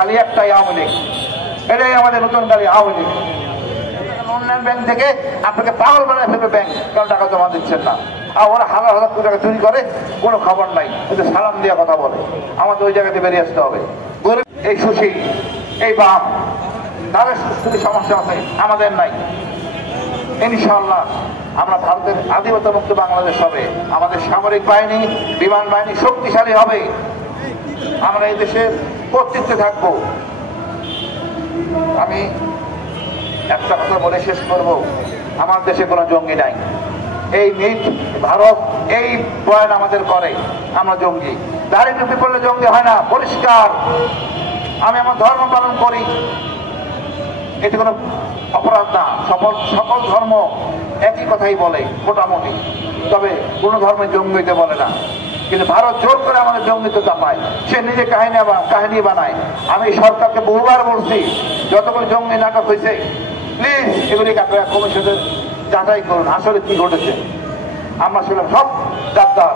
গালি একটাই, আওয়ামী লীগ। এটাই আমাদের নতুন গালি, আওয়ামী লীগ। উন্নয়ন ব্যাংক থেকে আপনাকে পাগল বানায় ফেলবে ব্যাংক, কারণ টাকা জমা দিচ্ছেন না। আর ওরা হাজার হাজার কোটি টাকা চুরি করে, কোনো খবর নাই, কিন্তু সালাম দিয়ে কথা বলে। আমাদের ওই জায়গাতে বেরিয়ে আসতে হবে। গরিব, এই সুশীল, এই বাপ, তাদের সুস্থ সমস্যা আছে, আমাদের নাই। ইনশাআল্লাহ আমরা ভারতের আধিপত্য মুক্ত বাংলাদেশ হবে, আমাদের সামরিক বাহিনী, বিমান বাহিনী শক্তিশালী হবে, আমরা এই দেশের কর্তৃত্বে থাকবো। আমি একটা কথা বলে শেষ করব, আমার দেশে কোনো জঙ্গি নাই। এই মিট ভারত এই বয়ান আমাদের করে আমরা জঙ্গি। দাড়ি টুপি পড়লে জঙ্গি হয় না, পরিষ্কার। আমি আমার ধর্ম পালন করি, এটি কোনো অপরাধ না। সকল ধর্ম একই কথাই বলে মোটামুটি, তবে কোনো ধর্মে জঙ্গিতে বলে না। কিন্তু ভারত জোর করে আমাদের জঙ্গিতে চাপায়, সে নিজে কাহিনী বানায়। আমি সরকারকে বহুবার বলছি, যতগুলো জঙ্গি নাটক হয়েছে প্লিজ এগুলিকে আপনারা কমিশনের যাচাই করুন, আসলে কি ঘটেছে। আমরা ছিলাম সব গাদ্দার,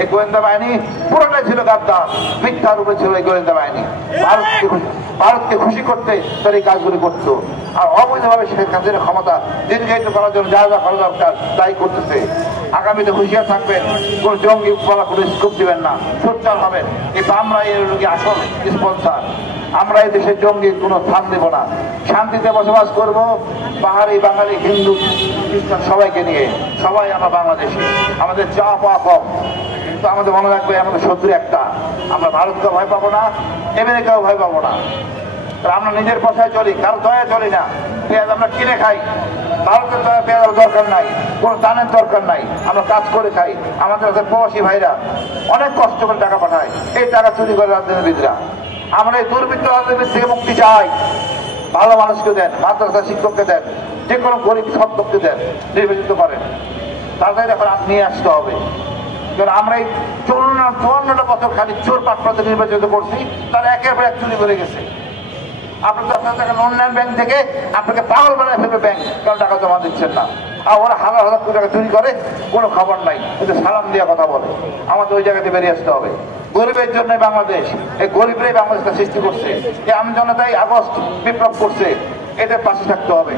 এই গোয়েন্দা বাহিনী পুরোটাই ছিল গাদ্দার, মিথ্যার উপরে ছিল এই গোয়েন্দা বাহিনী। ভারতকে খুশি করতে তার এই কাজগুলি করতো, আর অবৈধভাবে শেখ হাসিনার ক্ষমতা দীর্ঘায়িত করার জন্য যা যা করা দরকার তাই করতেছে। আগামীতে হুঁশিয়ার থাকবেন, কোন জঙ্গি বলা কোনো স্কোপ দিবেন না, সোচ্চার হবেন। কিন্তু আমরা এর আসল স্পন্সার, আমরা এই দেশের জঙ্গির কোনো স্থান দেব না। শান্তিতে বসবাস করব, পাহাড়ি, বাঙালি, হিন্দু, খ্রিস্টান সবাইকে নিয়ে। সবাই আমরা বাংলাদেশি, আমাদের চা পাওয়া কম, কিন্তু আমাদের মনে রাখবে আমাদের শত্রু একটা। আমরা ভারতকেও ভয় পাবো না, আমেরিকাও ভয় পাবো না। আমরা নিজের পয়সায় চলি, কারো দয়া চলি না। পেঁয়াজ আমরা কিনে খাই, ভারতের দয়া পেঁয়াজের দরকার নাই, কোনো দানের দরকার নাই। আমরা কাজ করে খাই। আমাদের কাছে প্রবাসী ভাইরা অনেক কষ্ট করে টাকা পাঠায়, এই টাকা চুরি করে রাজনীতিবিদরা। আমরা এই দুর্বৃত্ত রাজনীতিবিদ থেকে মুক্তি চাই। ভালো মানুষকে দেন, মাদ্রাসা শিক্ষককে দেন, যে কোনো গরিব সব লোককে দেন, নির্বাচিত করেন। তাড়াতাড়ি এখন নিয়ে আসতে হবে। কারণ আমরা এই 54টা বছর খালি চোর পাটপাতে নির্বাচিত করছি, তারা একের পর এক চুরি করে গেছে। আপনি 10,000 টাকা উন্নয়ন ব্যাংক থেকে আপনাকে পাগল বানায় ফেলবে ব্যাংক, কারণ টাকা জমা দিচ্ছেন না। আর ওরা হাজার হাজার কোটি টাকা চুরি করে, কোনো খবর নাই, কিন্তু সালাম দিয়ে কথা বলে। আমাদের ওই জায়গাতে বেরিয়ে আসতে হবে। গরিবের জন্য বাংলাদেশ, এই গরিবরাই বাংলাদেশটা সৃষ্টি করছে। এই আমজনতাই আগস্ট বিপ্লব করছে, এদের পাশে থাকতে হবে।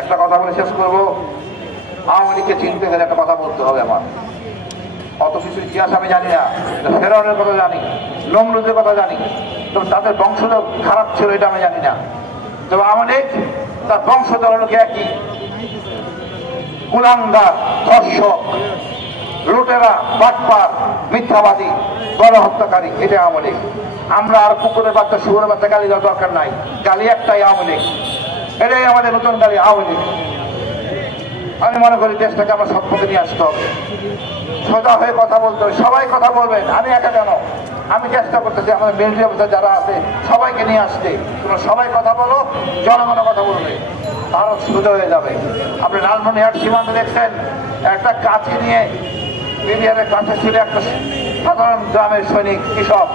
একটা কথা বলে শেষ করবো, আওয়ামী লীগকে চিনতে গেলে একটা কথা বলতে হবে আমার। অত কিছু ইতিহাস আমি জানি না, ফেরাউনের কথা জানি, নমরুদের কথা জানি, তবে তাদের বংশধর খারাপ ছিল এটা আমি জানি না। তবে আওয়ামী লীগ তার বংশধর হলো একই, কুলাঙ্গার, ধর্ষক, লুটেরা, বাটপার, মিথ্যাবাদী, গণহত্যাকারী, এটা আওয়ামী লীগ। আমরা আর কুকুরের বাচ্চা, শুয়োরের বাচ্চা গালি দেওয়ার দরকার নাই, গালি একটাই, আওয়ামী লীগ। এটাই আমাদের নতুন গালি, আওয়ামী লীগ। আমি মনে করি দেশটাকে আমরা সৎপথে নিয়ে আসতে হবে, সোজা হয়ে কথা বলতে হবে। সবাই কথা বলবেন, আমি একা কেন, আমি চেষ্টা করতেছি আমাদের মিলিটারি অফিসার যারা আছে সবাইকে নিয়ে আসতে। তোমরা সবাই কথা বলো, জনগণ কথা বলবে, ভারত সোজা হয়ে যাবে। আপনি লালমনিরহাট সীমান্তে দেখছেন, একটা কাছে নিয়ে বিবিআরের কাছে ছিল একটা সাধারণ গ্রামের সৈনিক, কৃষক।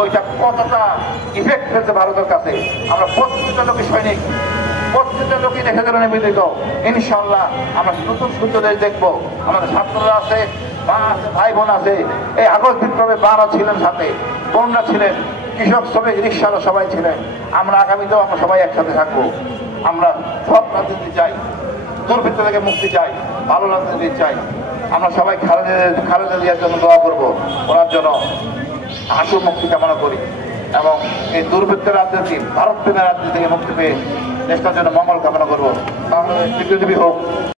ওইটা কতটা ইফেক্ট ফেলছে ভারতের কাছে। আমরা প্রত্যেকটা লোকের সৈনিক, প্রত্যেকটা লোকই দেখে গেল নিবেদিত। ইনশাল্লাহ আমরা নতুন সুস্থ দেশ দেখবো। আমাদের ছাত্ররা আছে, মা আছে, ভাই বোন আছে। এই আগস্ট বিপ্লবে বারা ছিলেন, সাথে বোনরা ছিলেন, কৃষক, শ্রমিক, রিক্সারা সবাই ছিলেন। আমরা আগামীতেও আমরা সবাই একসাথে থাকবো। আমরা সব রাজনীতি চাই, দুর্বৃত্ত থেকে মুক্তি চাই, ভালো রাজনীতি চাই। আমরা সবাই খালেদা জিয়ার জন্য দোয়া করবো, ওনার জন্য আশু মুক্তি কামনা করি, এবং এই দুর্বৃত্তের রাজনীতি, ভারত প্রেমের রাজনীতি থেকে মুক্তি পেয়ে দেশটার জন্য মঙ্গল কামনা করবো। বাংলাদেশ বিপ্লবী হোক।